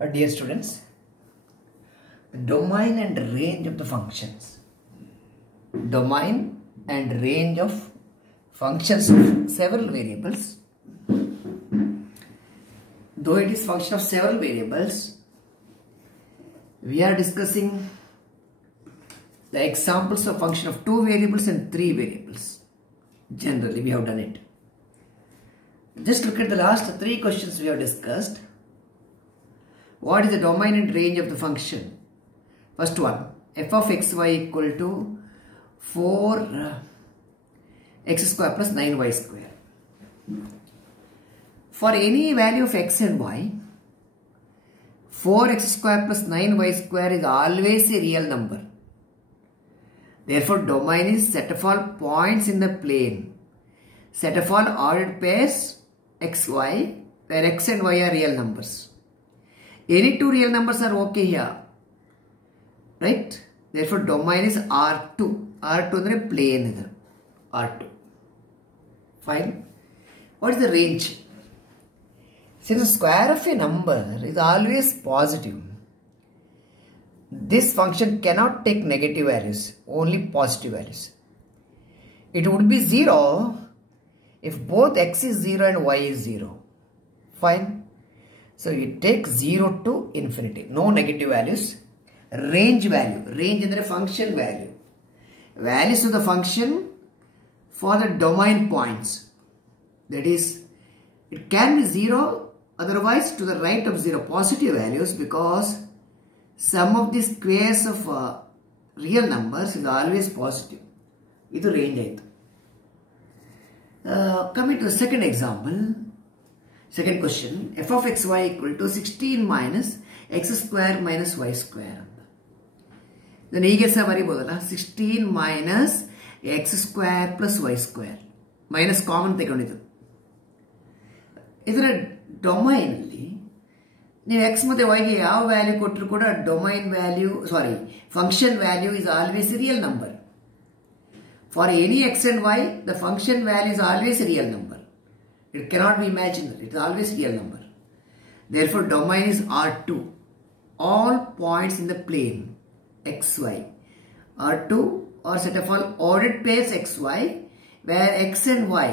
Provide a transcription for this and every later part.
Dear students, the domain and range of the functions. Domain and range of functions of several variables. Though it is function of several variables, we are discussing the examples of function of 2 variables and 3 variables. Generally, we have done it. Just look at the last 3 questions we have discussed. What is the domain and range of the function? First one, f of xy equal to 4 x square plus 9y square. For any value of x and y, 4x square plus 9y square is always a real number. Therefore, domain is set of all points in the plane. Set of all ordered pairs xy, where x and y are real numbers. Any 2 real numbers are okay here. Right? Therefore, domain is R2. R2 is a plane. R2. Fine. What is the range? Since the square of a number is always positive, this function cannot take negative values, only positive values. It would be 0 if both x is 0 and y is 0. Fine. So you take 0 to infinity. No negative values. Range value. Range is the function value. Values of the function for the domain points. That is, it can be 0, otherwise to the right of 0, positive values, because sum of the squares of real numbers is always positive. This is range. Coming to the second example, second question, f of xy equal to 16 minus x square minus y square. Then he gets a very 16 minus x square plus y square. Minus common ತೆಗೊಂಡಿದ್ದು. ಇದರ domain ಅಲ್ಲಿ ನೀವು x ಮತ್ತೆ y ಗೆ ಯಾವ value ಕೊಟ್ಟರು ಕೂಡ domain value function value is always a real number. For any x and y, the function value is always a real number. It cannot be imaginary. It is always a real number. Therefore, domain is R2. All points in the plane xy. R2 or set of all ordered pairs xy, where x and y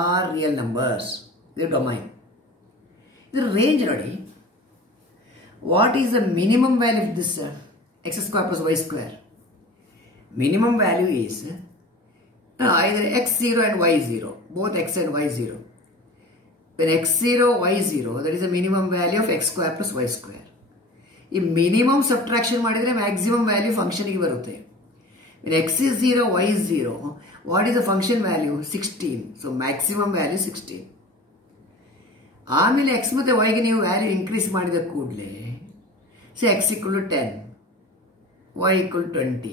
are real numbers. The domain. The range ready. What is the minimum value of this x square plus y square? Minimum value is either x0 and y0. Both x and y0. When x0, y0, that is the minimum value of x square plus y square. If minimum subtraction madidre maximum value function ಗೆ ಬರುತ್ತೆ. When x is 0, y is 0, what is the function value? 16. So maximum value 16. ಆಮೇಲೆ x ಮತ್ತೆ y ಗೆ ನೀವು value increase ಮಾಡಿದ ಕೂಡಲೇ say x equal to 10, y equal to 20,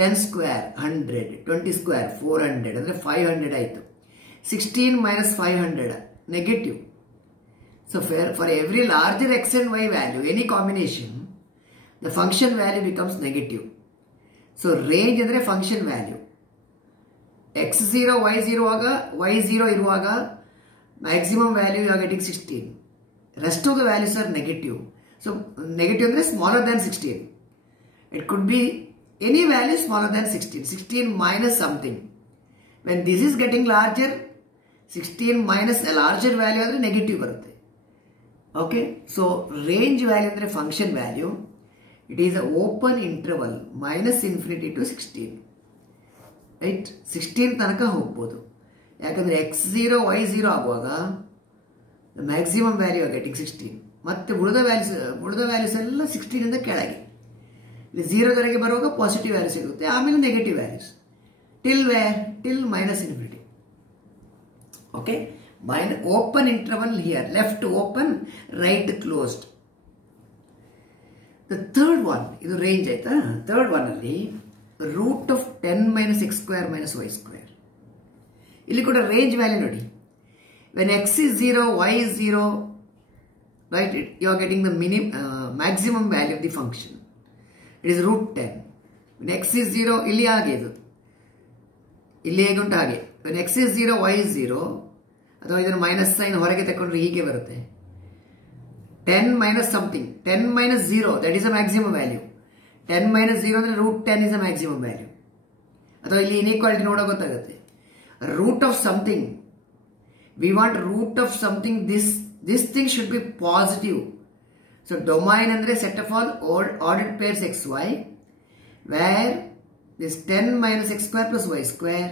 10 square 100, 20 square 400, ಅಂದರೆ 500 ಆಯಿತು. 16 minus 500 negative. So for every larger x and y value, any combination, the function value becomes negative. So range ಅಂದರೆ function value. x0, y0 ಆಗ y0 ಇರುವಾಗ maximum value you are getting 16. Rest of the values are negative. So negative ಅಂದರೆ smaller than 16. It could be any value smaller than 16. 16 minus something. When this is getting larger, 16 minus a larger value ಅಂದರೆ negative ಬರುತ್ತೆ. Okay, so range value ಅಂದರೆ function value. It is an open interval minus infinity to 16. Right? 16 ತನಕ ಹೋಗ್ಬೋದು. ಯಾಕಂದರೆ x0, y0 ಆಗುವಾಗ the maximum value are getting 16. ಮತ್ತೆ ಉಳಿದ values ಎಲ್ಲ 16 ಇಂದ ಕೆಳಗೆ. ಇಲ್ಲಿ 0 ವರೆಗೆ ಬರುವಾಗ ಪಾಸಿಟಿವ್ ವ್ಯಾಲ್ಯೂ ಸಿಗುತ್ತೆ, ಆಮೇಲೆ negative values. Till where? Till minus infinity. Okay? Open interval here, left open, right closed. The third one, ಇದು range ಆಯ್ತಾ? Third one ಅಲ್ಲಿ root of 10 minus x square minus y square. ಇಲ್ಲಿ ಕೂಡ range value ನೋಡಿ. When x is 0, y is 0, right? You are getting the maximum value of the function. It is root 10. When x is 0, ಇಲ್ಲಿ ಹಾಗೆ ಇದು. ಇಲ್ಲಿ ಹೇಗೆ ಉಂಟು ಹಾಗೆ. When x is 0, y is 0, ಅಥವಾ ಇದನ್ನು ಮೈನಸ್ ಸೈನ್ ಹೊರಗೆ ತಗೊಂಡ್ರೆ ಹೀಗೆ ಬರುತ್ತೆ. 10 minus something, 10 minus 0, that is a maximum value. 10 minus 0 ಅಂದರೆ root 10 is a maximum value. ಅಥವಾ ಇಲ್ಲಿ inequality ನೋಡೋ ಗೊತ್ತಾಗುತ್ತೆ. Root of something, we want root of something, this thing should be positive. So domain ಅಂದರೆ set of all ordered pairs xy, where this 10 minus x square plus y square,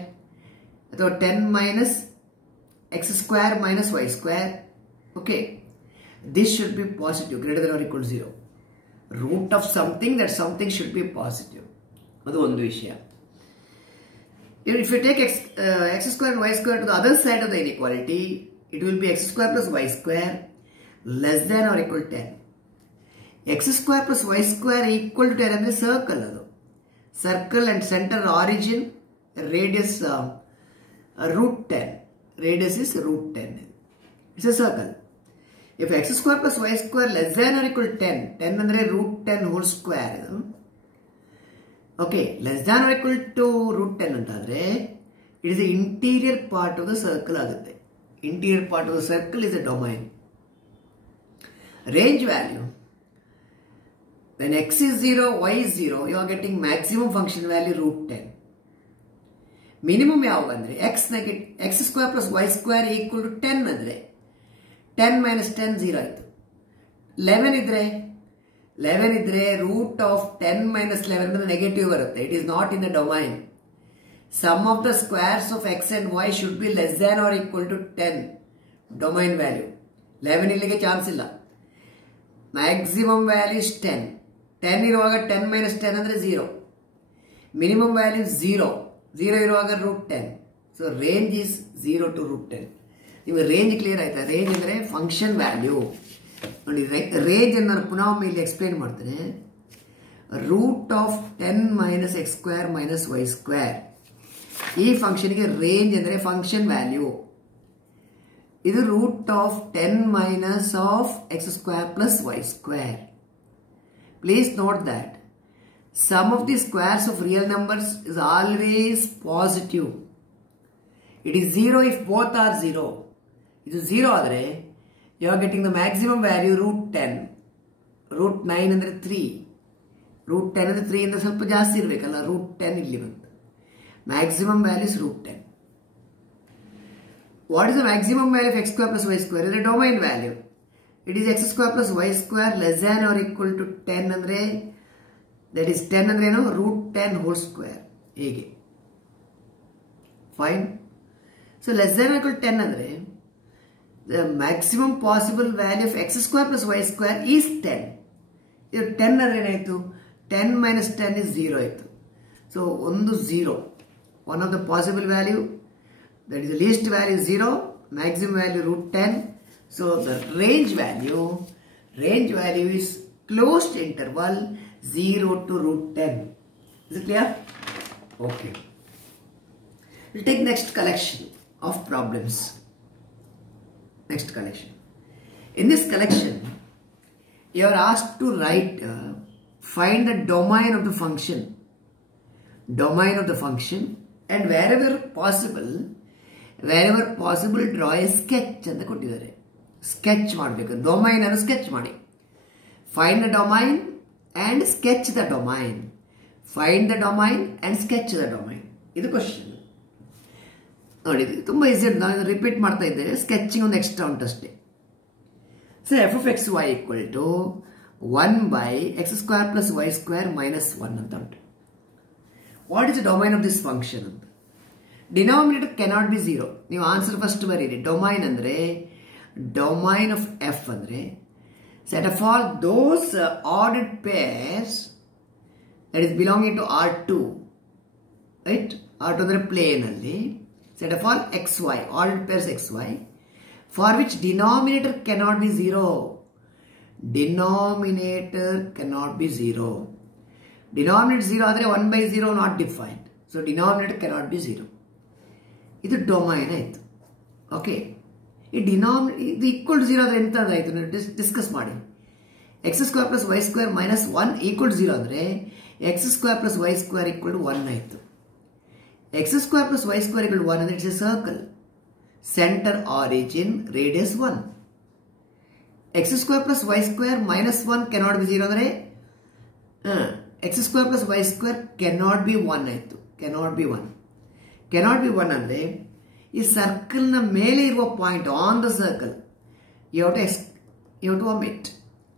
ಅಥವಾ 10 minus x square minus y square, okay, this should be positive, greater than or equal to 0. Root of something, that something should be positive. ಅದು ಒಂದು ವಿಷಯ. If you take x square and y square to the other side of the inequality, it will be x square plus y square less than or equal to 10. X square plus y square equal to 10 ಅಂದರೆ circle ಅದು. Circle and center origin, radius root 10. Radius is root 10. It's a circle. If x square plus y square less than or equal to 10, 10 ಅಂದರೆ root 10 whole square. Okay, less than or equal to root 10 ಅಂತಂದ್ರೆ it is the interior part of the circle ಆಗುತ್ತೆ. Interior part of the circle is a domain. Range value, when x is 0, y is 0, you are getting maximum function value root 10. Minimum ಯಾವಾಗ ಅಂದರೆ x square plus y square equal to 10 ಅಂದರೆ 10 minus 10 0 ಆಯಿತು. 11 ಇದ್ರೆ root of 10 minus 11 ಅಂದರೆ negative ಬರುತ್ತೆ. It is not in the domain. Sum of the squares of x and y should be less than or equal to 10 domain value. 11 ಇಲ್ಲಿಗೆ chance ಇಲ್ಲ. Maximum value is 10. 10 ಇರುವಾಗ 10 minus 10 ಅಂದರೆ 0. Minimum value is 0. 0 ಇರುವಾಗ root 10. So range is 0 to root 10. ನಿಮಗೆ range clear ಆಯ್ತಾ? Range ಅಂದರೆ function value ನೋಡಿ. Range ಅನ್ನು ನಾನು ಪುನಃ ಒಮ್ಮೆ ಇಲ್ಲಿ ಎಕ್ಸ್ಪ್ಲೇನ್ ಮಾಡ್ತೇನೆ. Root of 10 minus x square minus Y square, ಈ ಫಂಕ್ಷನ್ಗೆ ರೇಂಜ್ ಅಂದರೆ ಫಂಕ್ಷನ್ ವ್ಯಾಲ್ಯೂ. ಇದು root of 10 minus of x square plus Y square. Please note that sum of the squares of real numbers is always positive. It is 0 if both are 0. ಇದು 0 ಆದರೆ you are getting the maximum value root 10. root 9 ಅಂದರೆ 3. root 10 ಅಂದರೆ 3 ಇಂದ ಸ್ವಲ್ಪ ಜಾಸ್ತಿ ಇರಬೇಕಲ್ಲ, root 10 ಇಲ್ಲಿ ಬಂತು. maximum value is root 10. What is the maximum value of x square plus y square? It is a domain value. It is x square plus y square less than or equal to 10 ಅಂದರೆ that is 10 ಅಂದರೆ ಏನು? root 10 whole square. ಹೇಗೆ? Fine. So less than or equal to 10 ಅಂದರೆ the maximum possible value of x square plus y square is 10. ಇದು 10 ಅಂದರೆ ಏನಾಯಿತು? 10 minus 10 is 0 ಆಯಿತು. So ಒಂದು 0. One of the possible value, that is the least value is 0, maximum value root 10. So the range value is closed interval 0 to root 10. Is it clear? Okay. We'll take next collection of problems. Next collection. In this collection, you are asked to write, find the domain of the function. Domain of the function, and wherever possible, draw a sketch ಅಂತ ಕೊಟ್ಟಿದ್ದಾರೆ. Sketch ಮಾಡಬೇಕು. Domain ಅನ್ನು sketch ಮಾಡಿ. Find the domain and sketch the domain. Find the domain and sketch the domain. ಇದು question ನೋಡಿ. ತುಂಬ easy. ನಾನು repeat ಮಾಡ್ತಾ ಇದ್ದೇನೆ. ಸ್ಕೆಚಿಂಗ್ ಒಂದು ಎಕ್ಸ್ಟ್ರಾ ಉಂಟು ಅಷ್ಟೇ. So f of x y equal to 1 by x square plus y square minus 1 ಅಂತ ಉಂಟು. What is the domain of this function ಅಂತ. Denominator cannot be 0. ನೀವು ಆನ್ಸರ್ ಫಸ್ಟ್ ಬರೀರಿ. ಡೊಮೈನ್ ಅಂದರೆ ಡೊಮೈನ್ ಆಫ್ ಎಫ್ ಅಂದರೆ set of all those ordered pairs that is belonging to R2, right? R2 ಅಂದರೆ plane ಅಲ್ಲಿ set of all xy, ordered pairs xy, for which denominator cannot be 0. Denominator cannot be 0. Denominator 0 ಆದರೆ 1 by 0 not defined. So denominator cannot be 0. ಇದು domain ಆಯಿತು. Okay, ಈ ಇದು equal to 0 ಆದರೆ ಎಂತ ಆಯಿತು ಡಿಸ್ಕಸ್ ಮಾಡಿ. X square plus Y square minus 1 equal to 0 ಅಂದರೆ x square plus Y square equal to 1 ಆಯಿತು. X square plus Y square equal to 1 ಅಂದರೆ it's a circle. Centre origin radius 1. x square plus y square minus 1 cannot be 0 ಅಂದರೆ x square plus y square cannot be 1 ಆಯಿತು. cannot be 1. cannot be 1 ಅಂದರೆ ಈ ಸರ್ಕಲ್ನ ಮೇಲೆ ಇರುವ point on the circle you have to omit.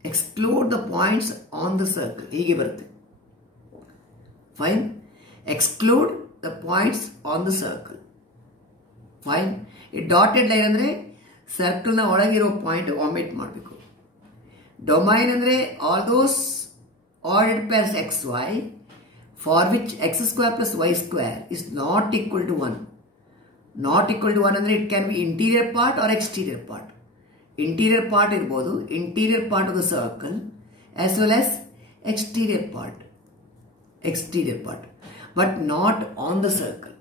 exclude the points on the circle. ಹೀಗೆ ಬರುತ್ತೆ. fine. exclude the points on the circle. fine. ಈ dotted line ಅಂದರೆ ಸರ್ಕಲ್ನ ಒಳಗಿರೋ ಪಾಯಿಂಟ್ omit ಮಾಡಬೇಕು. ಡೊಮೈನ್ ಅಂದರೆ all those ordered pairs xy for which x square plus y square is not equal to 1. not equal to 1 ಅಂದರೆ it can be interior part or exterior part. interior part ಇರ್ಬೋದು, interior part of the circle as well as exterior part. but not on the circle.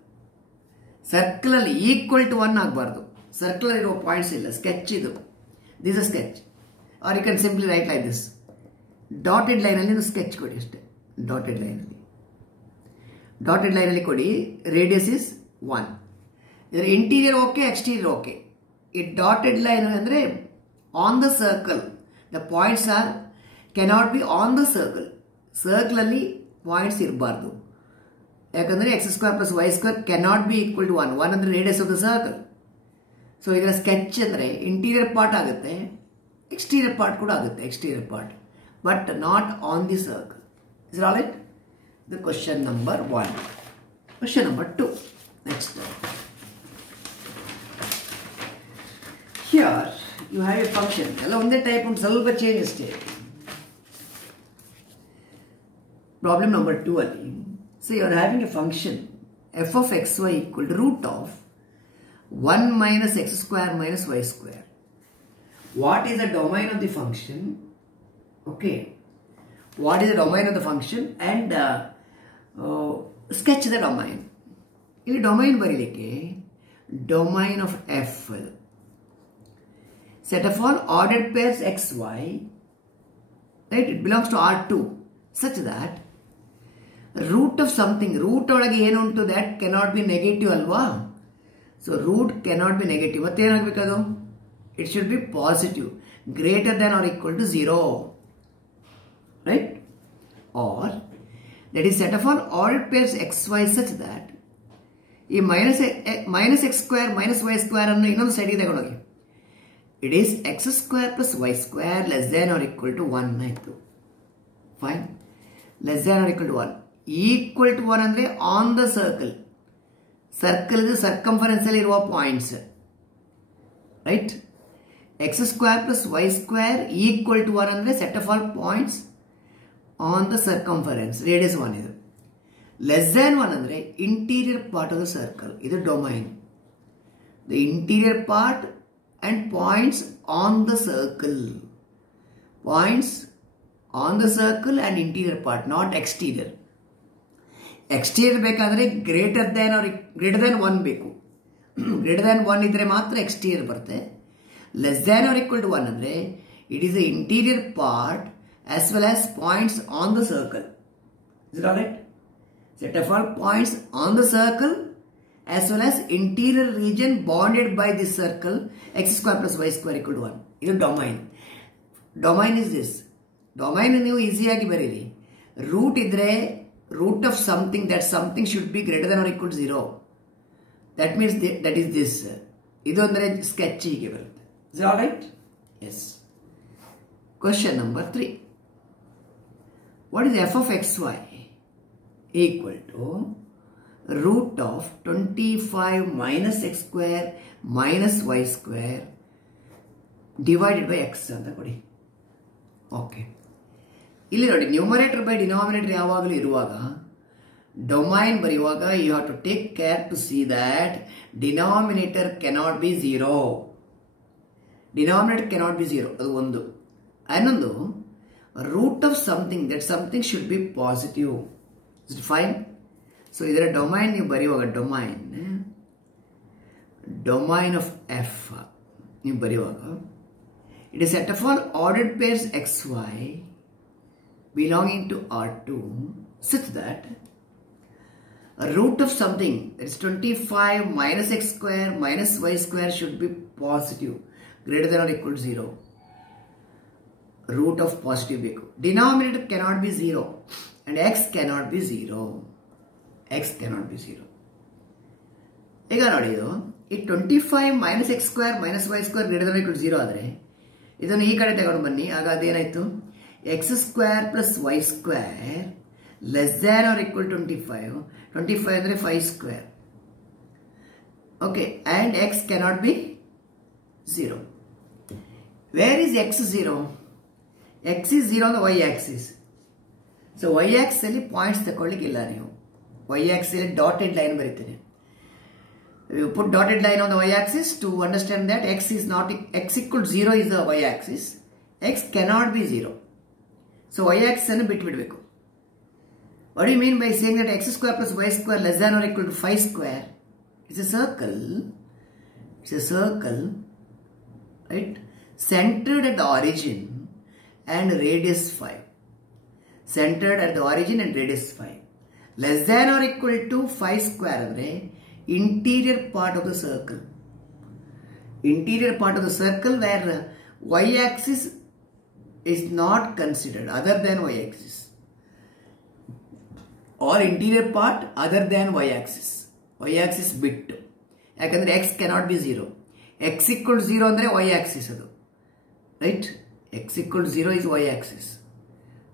Circle ಅಲ್ಲಿ equal to 1 ಆಗಬಾರ್ದು. Circle ಅಲ್ಲಿ ಇರೋ points ಇಲ್ಲ. Sketch ಇದು. This a sketch. Or you can simply write like this. Dotted ಲೈನಲ್ಲಿ sketch ಕೊಡಿ ಅಷ್ಟೇ. Dotted ಲೈನಲ್ಲಿ ಕೊಡಿ. Radius is 1. ಇದರ ಇಂಟೀರಿಯರ್ ಓಕೆ, ಎಕ್ಸ್ಟೀರಿಯರ್ ಓಕೆ. ಈ ಡಾಟೆಡ್ ಲೈನ್ ಅಂದರೆ on the circle the points are cannot be on the circle. Circle ಅಲ್ಲಿ points ಇರಬಾರ್ದು. ಯಾಕಂದರೆ x square plus Y square cannot B equal to 1. ಅಂದರೆ radius of the circle. So ಇದರ sketch ಅಂದರೆ interior part ಆಗುತ್ತೆ, exterior part ಕೂಡ ಆಗುತ್ತೆ. Exterior part but not on the circle. Is all right? The question number 1. Question number 2. Next. Here you have a function. ಎಲ್ಲ ಒಂದೇ type ಒಂದು ಸ್ವಲ್ಪ change ಅಷ್ಟೇ. ಪ್ರಾಬ್ಲಮ್ ನಂಬರ್ 2 ಅಲ್ಲಿ so you are having a function f of xy equal to root of 1 minus x square minus y square. What is the domain of the function? Okay, what is the domain of the function and sketch the domain. In domain ಬರೀಲಿಕ್ಕೆ domain of f, set of all ordered pairs xy, right? It belongs to R2 such that root of something, root ಒಳಗೆ ಏನು ಉಂಟು, that cannot be negative ಅಲ್ವಾ? So root cannot be negative. ಮತ್ತೇನಾಗಬೇಕದು? It should be positive, greater than or equal to 0, right? Or that is set of all ordered pairs xy such that ಈ minus x square minus y square ಅನ್ನು ಇನ್ನೊಂದು ಸೈಡಿಗೆ ತಗೊಂಡೋಗಿ. It is x square plus y square less than or equal to 1 ಆಯಿತು. Fine. Less than or equal to 1. Equal to 1 ಅಂದರೆ on the circle. Circle circumference ಅಲ್ಲಿ ಇರುವ points, right? X square plus Y square equal to 1 ಅಂದರೆ set of all points on the circumference. Radius 1 ಇದು. Less than 1 ಅಂದರೆ interior part of the circle. ಇದು domain. The interior part and points on the circle. Points on the circle and interior part, not exterior. Exterior ಬೇಕಾದರೆ greater than 1 ಬೇಕು. Greater than 1 ಇದ್ರೆ ಮಾತ್ರ exterior ಬರುತ್ತೆ. Less than or equal to 1 ಅಂದರೆ it is the interior part as well as points on the circle. Is it all right? Set of all points on the circle as well as interior region bounded by this circle x square plus Y square equal to 1. ಇದು domain. Domain is this. Domain ನೀವು ಈಸಿಯಾಗಿ ಬರೀರಿ. Root ಇದ್ರೆ root of something, that something should be greater than or equal to 0. That means that is this. ಇದು ಅಂದರೆ sketch ಹೀಗೆ ಬರುತ್ತೆ. Is it all right? Yes. Question number 3. What is f of xy equal to root of 25 minus x square minus y square divided by x ಅಂತ ಕೊಡಿ. Okay, ಇಲ್ಲಿ ನೋಡಿ, numerator by denominator ಯಾವಾಗಲೂ ಇರುವಾಗ ಡೊಮೈನ್ ಬರೆಯುವಾಗ you have to take care to see that denominator cannot be 0. Denominator cannot be 0, ಅದು ಒಂದು. ಇನ್ನೊಂದು, root of something, that something should be positive. Fine. So ಇದರ ಡೊಮೈನ್ ನೀವು ಬರೆಯುವಾಗ ಡೊಮೈನ್ ಆಫ್ ಎಫ್ ನೀವು ಬರೆಯುವಾಗ it is set of all ordered pairs xy belonging to R2 such that a root of something, that is 25 minus x square minus y square, should be positive, greater than or equal to 0. root of positive ಬೇಕು. Denominator cannot be 0 and x cannot be 0. x cannot be 0. ಈಗ ನೋಡಿ ಈ 25 minus x square minus y square greater than or equal to 0 ಆದರೆ ಇದನ್ನು ಈ ಕಡೆ ತಗೊಂಡು ಬನ್ನಿ. ಆಗ ಅದೇನಾಯ್ತು, x square plus y square less than or equal to 25. 25 ಅಂದರೆ 5 square. Okay, and x cannot be 0. Where is x 0? X is 0 on the y axis. So y axis ಅಲ್ಲಿ ಪಾಯಿಂಟ್ಸ್ ತಕೊಳ್ಳಿಕ್ಕಿಲ್ಲ ನೀವು. y axis ಅಲ್ಲಿ dotted line ಬರೀತೀನಿ. You put dotted line on the y axis to understand that x equal to 0 is the y axis. X cannot be 0. So y axis ಅನ್ನು ಬಿಟ್ಬಿಡಬೇಕು. What do you mean by saying that x square plus y square less than or equal to 5 square? It's a circle. It's a circle, right? Centered at the origin and radius 5. Centered at the origin and radius 5. Less than or equal to 5 square andre interior part of the circle. Interior part of the circle where y-axis is not considered other than y-axis. Or interior part other than y-axis. Y-axis ಬಿಟ್ಟು. ಯಾಕಂದ್ರೆ x cannot be 0. x equal to 0 ಅಂದರೆ y-axis ಅದು. Right? x equal to 0 is y-axis.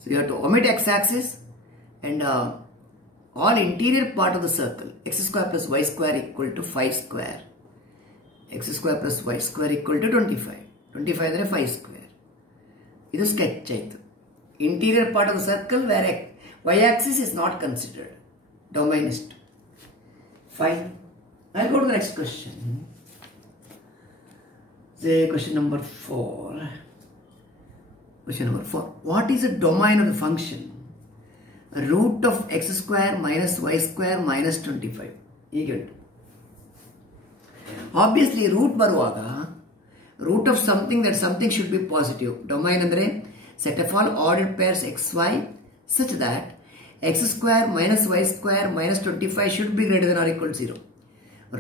So you have to omit x-axis and all interior part of the circle. X square plus y square equal to 5 square. X square plus y square equal to 25. 25 ಅಂದರೆ 5 square. ಇದು sketch ಆಯಿತು. Interior part of the circle where y-axis is not considered. Domain is 2. Fine. I'll go to the next question. Say question number 4. Question number 4. What is the domain of the function root of x square minus y square minus 25 equal to? Obviously, root ಬರುವಾಗ root of something, that something should be positive. Domain ಅಂದರೆ set of all ordered pairs xy such that x square minus y square minus 25 should be greater than or equal to 0.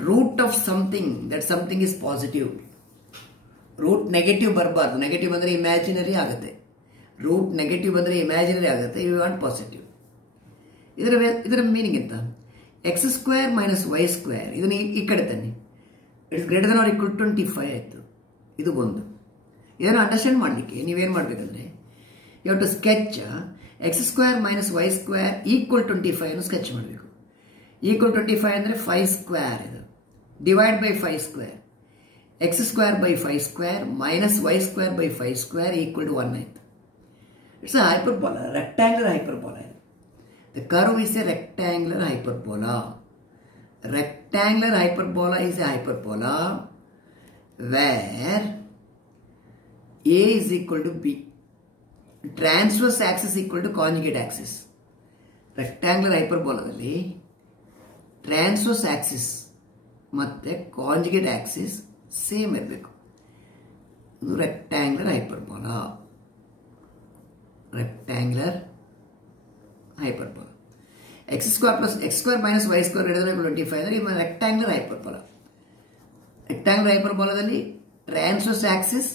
Root of something, that something is positive. Root negative ಬರಬಾರ್ದು. Negative ಅಂದರೆ imaginary ಆಗುತ್ತೆ. Root negative ಅಂದರೆ imaginary ಆಗುತ್ತೆ. You want positive. ಇದರ meaning ಎಂತ? X square minus Y square ಇದನ್ನು ಈ ಕಡೆ ತನ್ನಿ. It's greater than or equal 25 ಆಯಿತು. ಇದು ಒಂದು. ಇದನ್ನು ಅಂಡರ್ಸ್ಟ್ಯಾಂಡ್ ಮಾಡಲಿಕ್ಕೆ ನೀವೇನು ಮಾಡಬೇಕಂದ್ರೆ you have to sketch x square minus Y square equal 25 ಅನ್ನು ಸ್ಕೆಚ್ ಮಾಡಬೇಕು. ಈಕ್ವಲ್ 25 ಅಂದರೆ 5 ಸ್ಕ್ವೇರ್ ಇದು. Divide by 5 square. x square by 5 square minus y square by 5 square equal to 1/9. It's a hyperbola, rectangular hyperbola. The curve is a rectangular hyperbola. Rectangular hyperbola is a hyperbola where a is equal to b. Transverse axis equal to conjugate axis. Rectangular hyperbola dalli transverse axis ಮತ್ತೆ conjugate axis same ಇರಬೇಕು. ಇದು rectangular hyperbola. Rectangular hyperbola. X square plus X square minus Y square greater than 25 ಅಂದರೆ ಇದು rectangular hyperbola. Rectangular ಹೈಪರ್ಬೋಲಾದಲ್ಲಿ transverse axis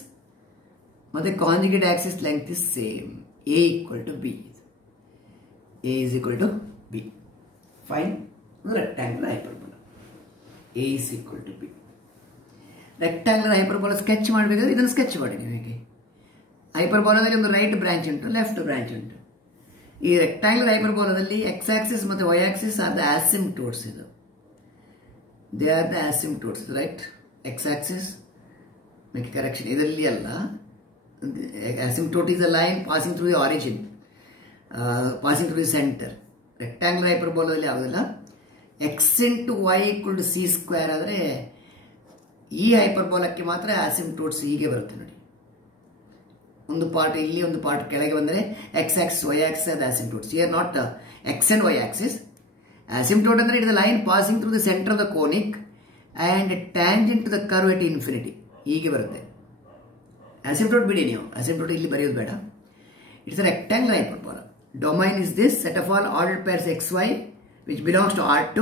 ಮತ್ತು conjugate axis length is same. A equal to B. A is equal to B. Fine. ಇದು rectangular hyperbola. A is equal to B. Rectangular hyperbola sketch ಮಾಡಬೇಕಾದ್ರೆ ಇದನ್ನು sketch ಮಾಡಿ. ನಿಮಗೆ ಹೈಪರ್ಬೋಲಾದಲ್ಲಿ ಒಂದು right branch ಉಂಟು, ಲೆಫ್ಟ್ ಬ್ರಾಂಚ್ ಉಂಟು. ಈ ರೆಕ್ಟ್ಯಾಂಗ್ಯುಲರ್ ಹೈಪರ್ಬೋಲಾದಲ್ಲಿ ಎಕ್ಸ್ ಆಕ್ಸಿಸ್ ಮತ್ತು Y axis are the asymptotes. ಇದು they are the asymptotes, right? X axis make correction, ಇದರಲ್ಲಿ ಅಲ್ಲ. Asymptote is a line passing through the origin, passing through the centre. Rectangular ಹೈಪರ್ಬೋಲಾದಲ್ಲಿ ಯಾವುದಿಲ್ಲ. X into Y equal to C square ಆದರೆ ಈ ಹೈಪರ್ಬೋಲಕ್ಕೆ ಮಾತ್ರ ಆಸಿಮ್ಟೋಟ್ಸ್ ಹೀಗೆ ಬರುತ್ತೆ ನೋಡಿ. ಒಂದು ಪಾರ್ಟ್ ಇಲ್ಲಿ, ಒಂದು ಪಾರ್ಟ್ ಕೆಳಗೆ ಬಂದರೆ ಎಕ್ಸ್ ಆಕ್ಸಿಸ್ ವೈ ಆಕ್ಸಿಸ್ ಅದು asymptotes. Here not x and y axis. Asymptote ಅಂದರೆ it the line passing through the centre of the conic and tangent to the curve at infinity. ಹೀಗೆ ಬರುತ್ತೆ. Asymptote ಬಿಡಿ ನೀವು, asymptote ಇಲ್ಲಿ ಬರೆಯೋದು ಬೇಡ. It's a rectangular hyperbola. Domain is this set of all ordered pairs x y which belongs to R2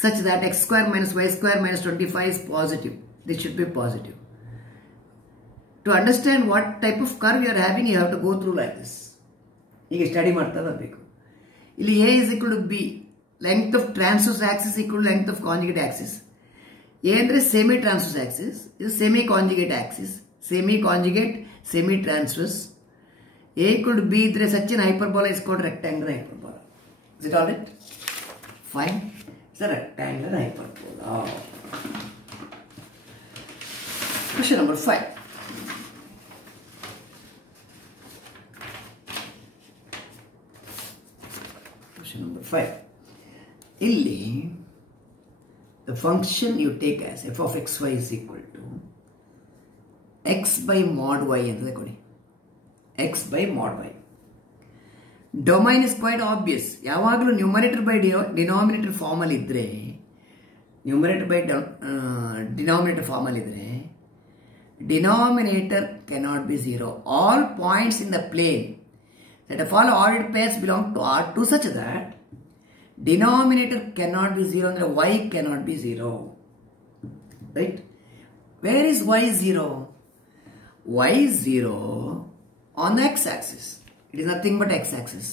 such that x square minus y square minus 25 is positive. This should be positive. to understand what type of curve you are having, you have to go through like this. ಈಗ study ಮಾಡ್ತಾ ಬರಬೇಕು. ಇಲ್ಲಿ A is equal to B, length of transverse axis equal to length of conjugate axis. A ಅಂದರೆ semi transverse axis, ಇದು semi conjugate axis, semi conjugate, semi transverse. A equal to B ಇದ್ರೆ such an hyperbola is called rectangular hyperbola. Is it all right? Fine. It's a rectangular hyperbola. Question number 5. Number 5. Illi, the function you take as f of xy is equal to x by mod y anta kodi. X by mod y. Domain is quite obvious. Yavaglu numerator by denominator formal idre, numerator by denominator formal idre, denominator cannot be 0. All points in the plane that of all ordered pairs belong to R2 such that denominator cannot be 0 and y cannot be 0. Right? Where is y 0? Y is 0 on the x-axis. It is nothing but x-axis.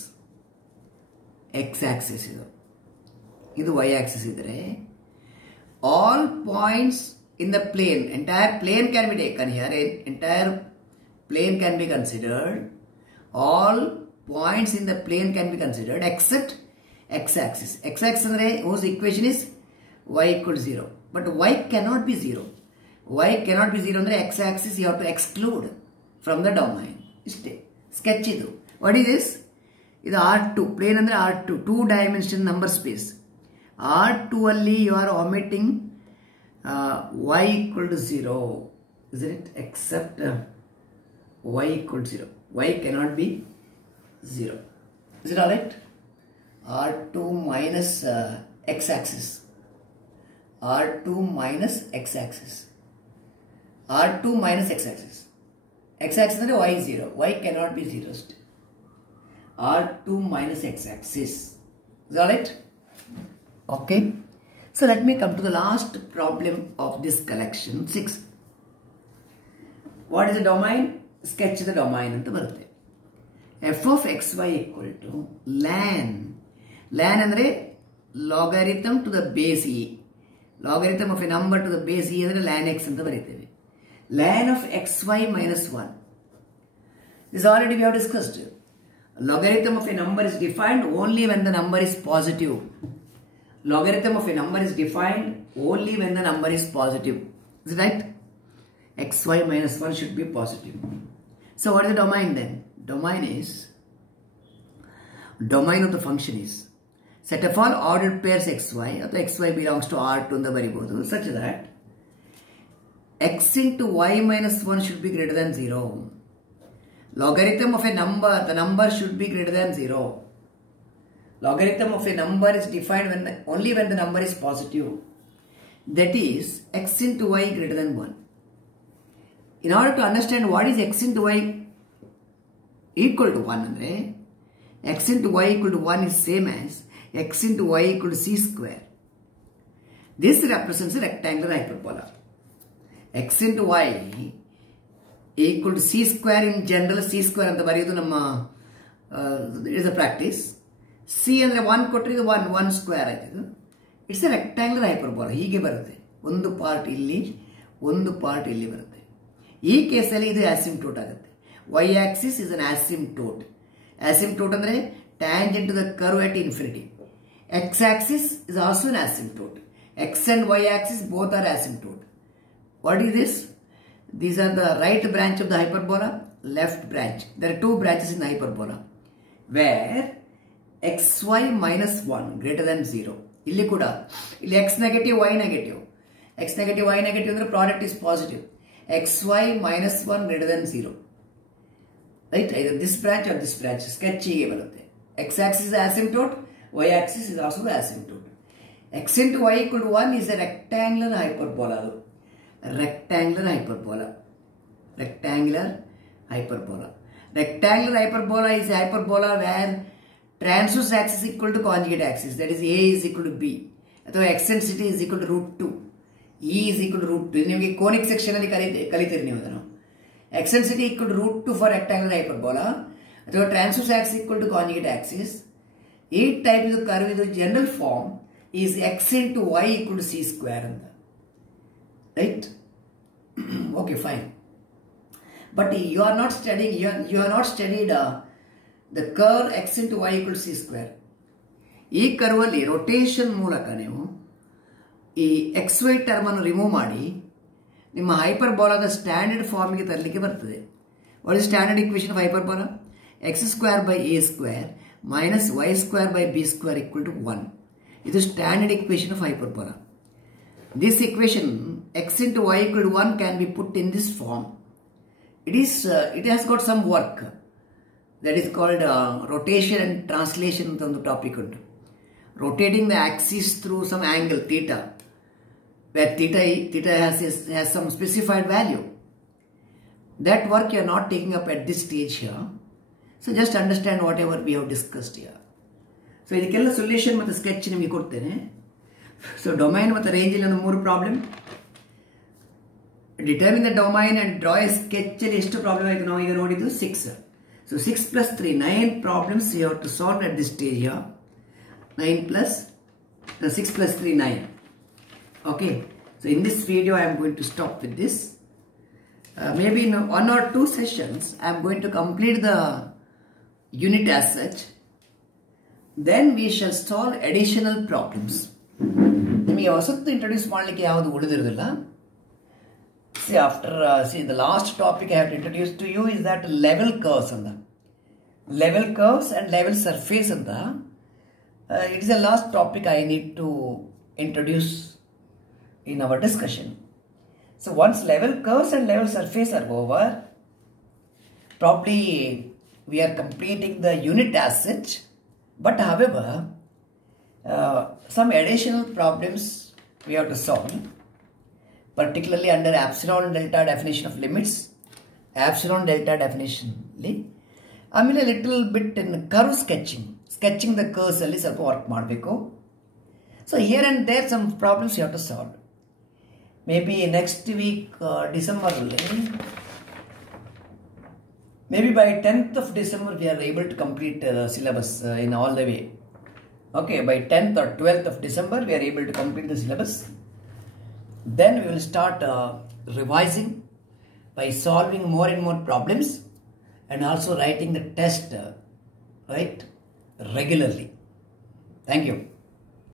X-axis is this y-axis. All points in the plane, entire plane can be taken here, entire plane can be considered. All points in the plane can be considered except x-axis. X-axis whose equation is y equal to 0. But y cannot be 0. Y cannot be 0 on the x-axis. You have to exclude from the domain. Sketch idu. What is this? This is R2. Plane under R2. 2-dimensional number space. R2 alli you are omitting y equal to 0. Isn't it? Except y equal to 0. Y cannot be 0. Is it alright? R2 minus x-axis. R2 minus x-axis. R2 minus x-axis. X-axis is y 0. Y cannot be 0. R2 minus x-axis. Is that alright? Okay. So let me come to the last problem of this collection. 6. What is the domain? Sketch the domain anta barutte. F of xy equal to ln. Ln andre logarithm to the base e. Logarithm of a number to the base e andre ln x anta bariteve. Ln of xy minus 1. This already we have discussed. Logarithm of a number is defined only when the number is positive. Logarithm of a number is defined only when the number is positive. Is it right? Xy minus 1 should be positive. So what is the domain then? Domain of the function is set of all ordered pairs xy, or the xy belongs to R2 in the variable such that x into y minus 1 should be greater than 0. Logarithm of a number, the number should be greater than 0. Logarithm of a number is defined only when the number is positive. That is x into y greater than 1. In order to understand what is x into y equal to 1, andre, x into y equal to 1 is same as x into y equal to c square. This represents a rectangular hyperbola. X into y equal to c square in general, c square anta bariyudu namma it is a practice. C andre 1 kottರೆ ಇದು 1 square ಆಯ್ತು. It's a rectangular hyperbola. ಹೀಗೆ ಬರುತ್ತೆ. ಒಂದು part ಇಲ್ಲಿ, ಒಂದು part ಇಲ್ಲಿ ಬರುತ್ತೆ. ಈ ಕೇಸಲ್ಲಿ ಇದು asymptote ಆಗುತ್ತೆ. Y axis is an asymptote. Asymptote andre tangent to the curve at infinity. X axis is also an asymptote. X and y axis both are asymptote. What is this? These are the right branch of the hyperbola, left branch. There are two branches in the hyperbola where xy minus 1 greater than 0. Illi kuda illi x negative y negative. X negative y negative andre product is positive. Xy minus 1 greater than 0. Right? Either this branch or this branch. Sketch hige barutte. X axis is asymptote, y axis is also the asymptote. X into y equal to 1 is a rectangular hyperbola. Rectangular hyperbola. Rectangular hyperbola. Rectangular hyperbola is a hyperbola where transverse axis equal to conjugate axis. That is a is equal to b. ಅಥವಾ eccentricity is equal to root 2. E is equal to root 2. ನಿಮಗೆ conic section ಅಲ್ಲಿ ಕಲಿತೀರಿ ನೀವು ಅದನ್ನು. eccentricity equal to root 2 for rectangular hyperbola. ಅಥವಾ transverse axis equal to conjugate axis. ಈ type of curve ಇದು general form is x into y equal to c square ಅಂತ. Right? Okay, fine. But you are not studying, you are not studied the curve x into y equal to c square. ಈ curve ಅಲ್ಲಿ rotation ಮೂಲಕ ನೀವು ಈ xy term ಅನ್ನು remove ಮಾಡಿ ನಿಮ್ಮ ಹೈಪರ್ಬೋಲಾದ standard ಫಾರ್ಮ್ಗೆ ತರಲಿಕ್ಕೆ ಬರ್ತದೆ. What is standard equation of hyperbola? X square by a square minus Y square by b square equal to 1. ಇದು standard equation of hyperbola. This equation x into y equal to 1 can be put in this form. It has got some work that is called rotation and translation on the topic. Rotating the axis through some angle theta, where theta has some specified value. That work you are not taking up at this stage here. So just understand whatever we have discussed here. So ಇದಕ್ಕೆಲ್ಲ solution ಮತ್ತು sketch ನಿಮಗೆ ಕೊಡ್ತೇನೆ. So domain ಮತ್ತು range ಅಲ್ಲಿ ಒಂದು 3 problem. Determine the domain and draw a sketch ಅಲ್ಲಿ ಎಷ್ಟು problem ಆಯಿತು ನಾವು ಈಗ ನೋಡಿದ್ದು 6. So 6 plus 3, 9 problems you have to solve at this stage here. 9 plus 6 plus 3, 9. Okay. So in this video I am going to stop with this. Maybe in 1 or 2 sessions I am going to complete the unit as such. Then we shall solve additional problems. ನಿಮಗೆ ಹೊಸತ್ತು introduce ಮಾಡಲಿಕ್ಕೆ ಯಾವುದು ಉಳಿದಿರೋದಿಲ್ಲ. See the last topic I have to introduce to you is that level curves and level curves and level surface and it is the last topic I need to introduce in our discussion. So once level curves and level surface are over, probably we are completing the unit as such. But however, some additional problems we have to solve, particularly under epsilon delta definition of limits, epsilon delta definition. I mean a little bit in curve sketching the curves alli ಸ್ವಲ್ಪ work ಮಾಡಬೇಕು. So here and there some problems you have to solve. Maybe next week December, maybe by 10th of December we are able to complete the syllabus in all the way. Okay, by 10th or 12th of December we are able to complete the syllabus. Then we will start revising by solving more and more problems and also writing the test right regularly. Thank you.